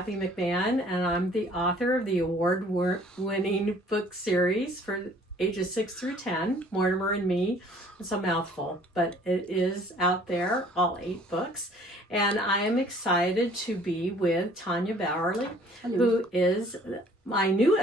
Kathy McMahon, and I'm the author of the award-winning book series for ages 6 through 10, Mortimer and Me. It's a mouthful, but it is out there, all 8 books. And I am excited to be with Tanja Bauerle, who is my new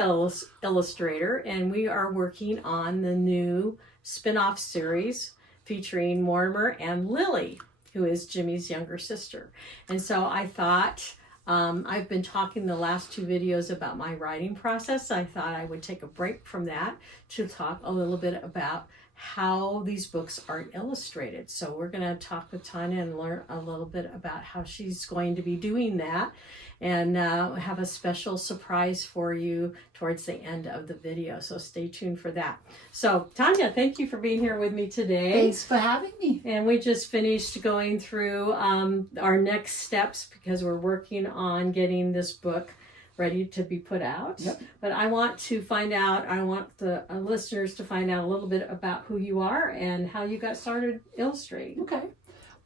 illustrator, and we are working on the new spin-off series featuring Mortimer and Lily, who is Jimmy's younger sister. And so I thought, I've been talking the last 2 videos about my writing process. I thought I would take a break from that to talk a little bit about how these books are illustrated. So we're going to talk with Tanja and learn a little bit about how she's going to be doing that, and have a special surprise for you towards the end of the video. So stay tuned for that. So Tanja, thank you for being here with me today. Thanks for having me. And we just finished going through our next steps because we're working on getting this book ready to be put out. Yep. But I want to find out, I want the listeners to find out a little bit about who you are and how you got started illustrating. Okay.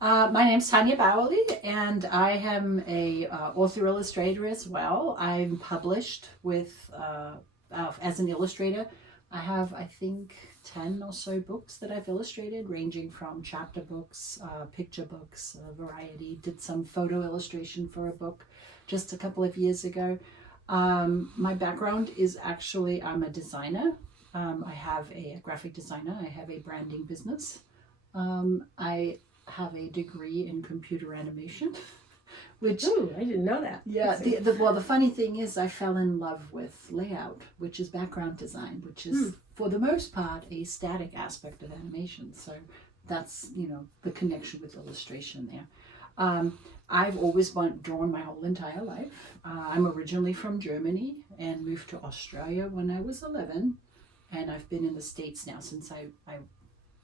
My name's Tanja Bauerle, and I am a author illustrator as well. I'm published with as an illustrator. I have, I think, 10 or so books that I've illustrated, ranging from chapter books, picture books, a variety. Did some photo illustration for a book just a couple of years ago. My background is actually, I'm a designer. I have a graphic designer. I have a branding business. I have a degree in computer animation, which... Ooh, I didn't know that. Yeah, the funny thing is I fell in love with layout, which is background design, which is, for the most part, a static aspect of animation. So that's, the connection with illustration there. I've always drawn my whole entire life. I'm originally from Germany and moved to Australia when I was 11. And I've been in the States now since I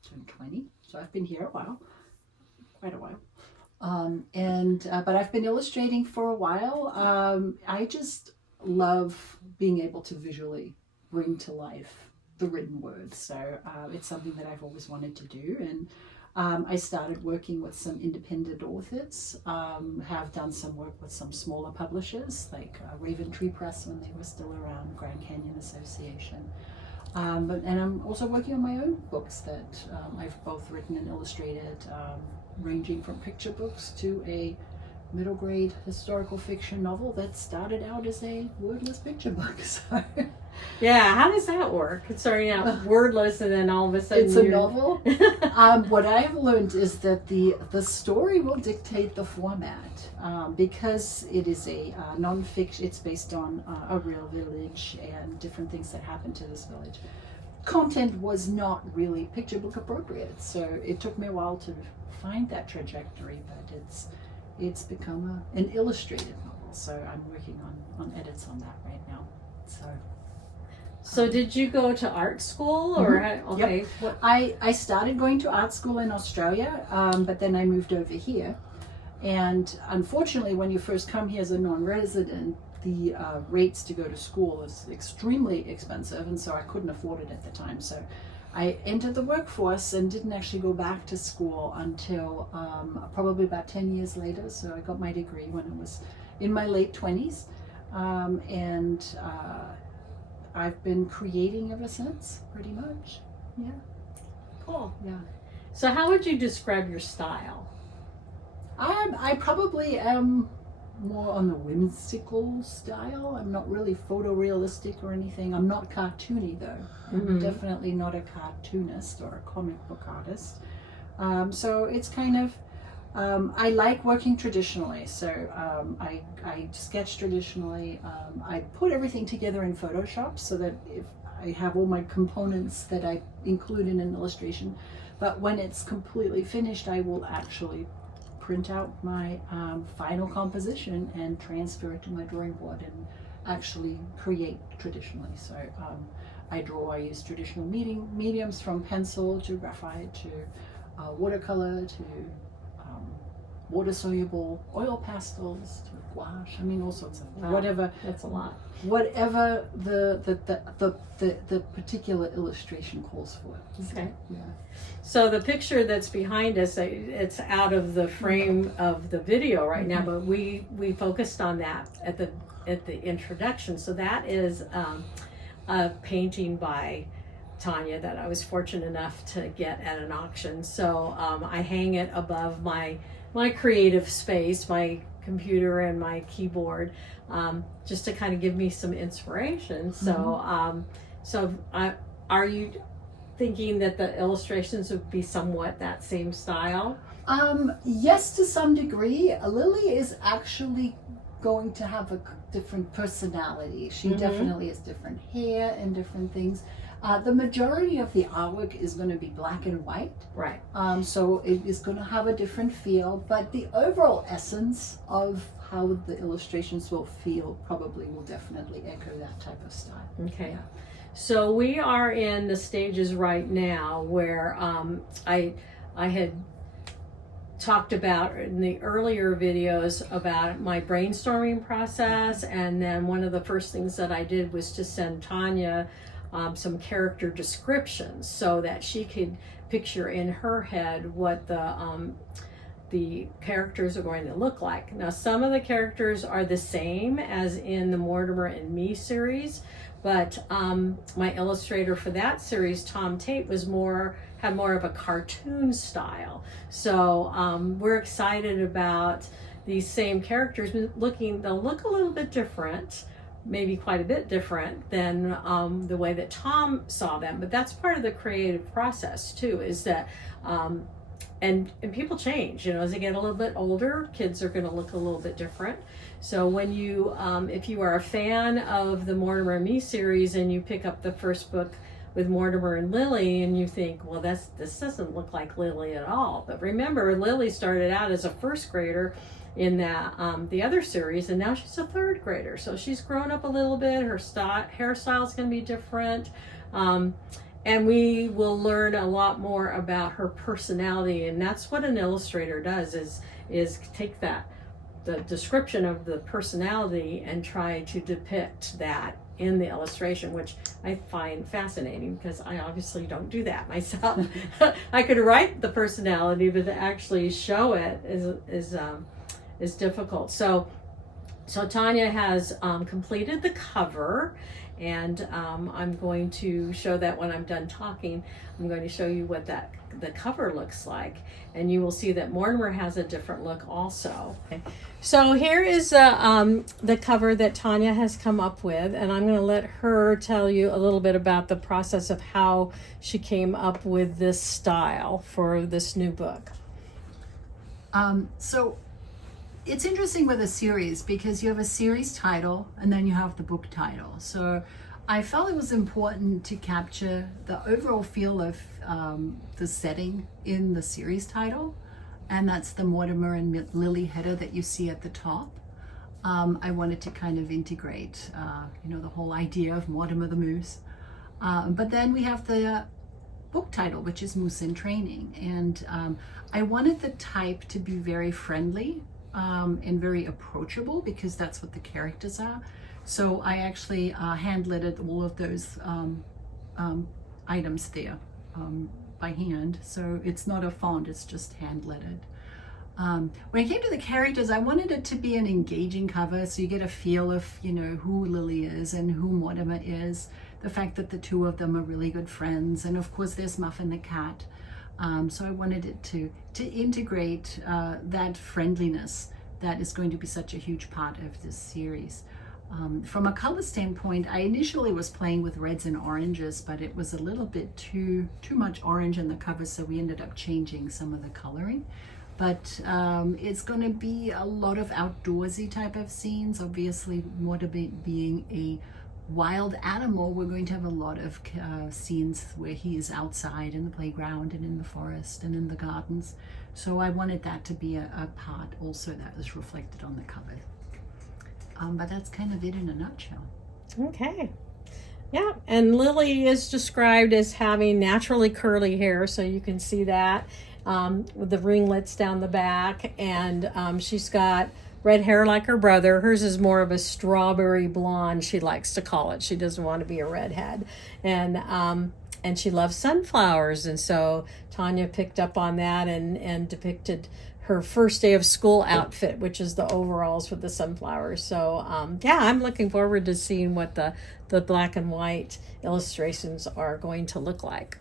turned 20. So I've been here a while, quite a while. But I've been illustrating for a while. I just love being able to visually bring to life the written word. So it's something that I've always wanted to do. And I started working with some independent authors, have done some work with some smaller publishers like Raven Tree Press when they were still around, Grand Canyon Association. And I'm also working on my own books that I've both written and illustrated, ranging from picture books to a middle grade historical fiction novel that started out as a wordless picture book. So yeah, how does that work? It's starting out wordless and then all of a sudden it's a novel. What I've learned is that the story will dictate the format, because it is a non-fiction. It's based on a real village and different things that happened to this village. Content was not really picture book appropriate, so it took me a while to find that trajectory, but it's become an illustrated novel. So I'm working on edits on that right now. So did you go to art school or okay? Yep. I started going to art school in Australia, but then I moved over here. And unfortunately, when you first come here as a non-resident, the rates to go to school is extremely expensive, and so I couldn't afford it at the time. So I entered the workforce and didn't actually go back to school until probably about 10 years later. So I got my degree when I was in my late 20s. I've been creating ever since, pretty much. Yeah. Cool. Yeah. So how would you describe your style? I probably am more on the whimsical style. I'm not really photorealistic or anything. I'm not cartoony though. I'm definitely not a cartoonist or a comic book artist. So it's kind of, I like working traditionally. So I sketch traditionally. I put everything together in Photoshop so that if I have all my components that I include in an illustration, but when it's completely finished, I will actually print out my final composition and transfer it to my drawing board and actually create traditionally. So I use traditional mediums from pencil to graphite to watercolor to water-soluble oil pastels to gouache. I mean, all sorts of Wow. whatever. That's a lot. Whatever the particular illustration calls for. Okay. Yeah. So the picture that's behind us, it's out of the frame of the video right now, but we focused on that at the introduction. So that is a painting by Tanja that I was fortunate enough to get at an auction. So I hang it above my creative space, my computer and my keyboard, just to kind of give me some inspiration. So are you thinking that the illustrations would be somewhat that same style? Yes, to some degree. Lily is actually going to have a different personality. She definitely has different hair and different things. The majority of the artwork is going to be black and white. Right. So it is going to have a different feel, but the overall essence of how the illustrations will feel probably will definitely echo that type of style. Okay. Yeah. So we are in the stages right now where I had talked about in the earlier videos about my brainstorming process, and then one of the first things that I did was to send Tanja some character descriptions so that she could picture in her head what the characters are going to look like. Now, some of the characters are the same as in the Mortimer and Me series, but my illustrator for that series, Tom Tate, had more of a cartoon style. So we're excited about these same characters they'll look a little bit different, maybe quite a bit different than the way that Tom saw them, but that's part of the creative process too, is that and people change, as they get a little bit older, kids are going to look a little bit different. So when you if you are a fan of the Mortimer and Me series and you pick up the first book with Mortimer and Lily and you think, well, this doesn't look like Lily at all, but remember, Lily started out as a first grader in that the other series, and now she's a third grader, so she's grown up a little bit. Her hairstyle is going to be different, and we will learn a lot more about her personality, and that's what an illustrator does, is take the description of the personality and try to depict that in the illustration, which I find fascinating because I obviously don't do that myself. I could write the personality, but to actually show it is difficult. So Tanja has completed the cover, and I'm going to show that when I'm done talking. I'm going to show you what the cover looks like, and you will see that Mortimer has a different look also. Okay. So here is the cover that Tanja has come up with, and I'm going to let her tell you a little bit about the process of how she came up with this style for this new book. So it's interesting with a series because you have a series title and then you have the book title. So I felt it was important to capture the overall feel of the setting in the series title, and that's the Mortimer and Lily header that you see at the top. I wanted to kind of integrate, the whole idea of Mortimer the Moose. But then we have the book title, which is Moose in Training, and I wanted the type to be very friendly and very approachable because that's what the characters are. So I actually hand-lettered all of those items there by hand. So it's not a font, it's just hand-lettered. When it came to the characters, I wanted it to be an engaging cover so you get a feel of, who Lily is and who Mortimer is. The fact that the two of them are really good friends. And of course there's Muffin the cat. So I wanted it to integrate that friendliness that is going to be such a huge part of this series. From a color standpoint, I initially was playing with reds and oranges, but it was a little bit too much orange in the cover, so we ended up changing some of the coloring. But it's going to be a lot of outdoorsy type of scenes. Obviously, Mortimer being a wild animal, we're going to have a lot of scenes where he is outside in the playground and in the forest and in the gardens. So I wanted that to be a part also that was reflected on the cover. But that's kind of it in a nutshell. Okay. Yeah, and Lily is described as having naturally curly hair, so you can see that. with the ringlets down the back, and she's got red hair like her brother. Hers is more of a strawberry blonde, she likes to call it. She doesn't want to be a redhead. And she loves sunflowers. And so Tanja picked up on that and depicted her first day of school outfit, which is the overalls with the sunflowers. So yeah, I'm looking forward to seeing what the black and white illustrations are going to look like.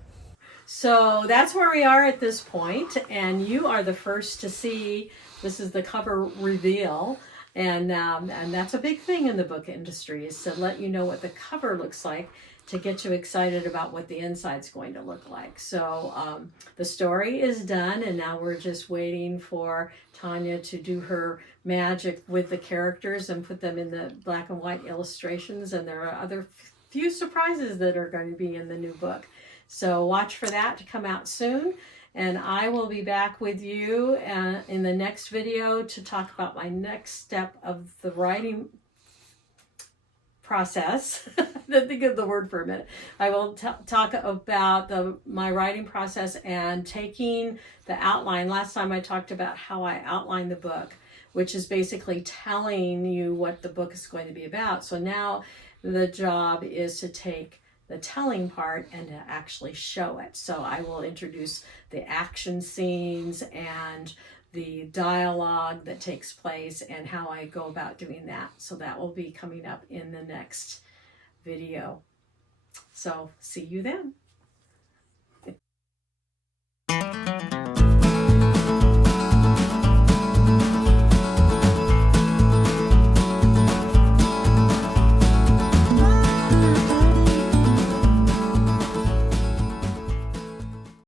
So that's where we are at this point, and you are the first to see. This is the cover reveal, and that's a big thing in the book industry, is to let you know what the cover looks like, to get you excited about what the inside's going to look like. So the story is done, and now we're just waiting for Tanja to do her magic with the characters and put them in the black and white illustrations, and there are other few surprises that are going to be in the new book. So watch for that to come out soon, and I will be back with you in the next video to talk about my next step of the writing process. Think of the word for a minute. I will talk about my writing process and taking the outline. Last time I talked about how I outline the book, which is basically telling you what the book is going to be about. So now the job is to take the telling part and to actually show it. So I will introduce the action scenes and the dialogue that takes place and how I go about doing that. So that will be coming up in the next video. So see you then.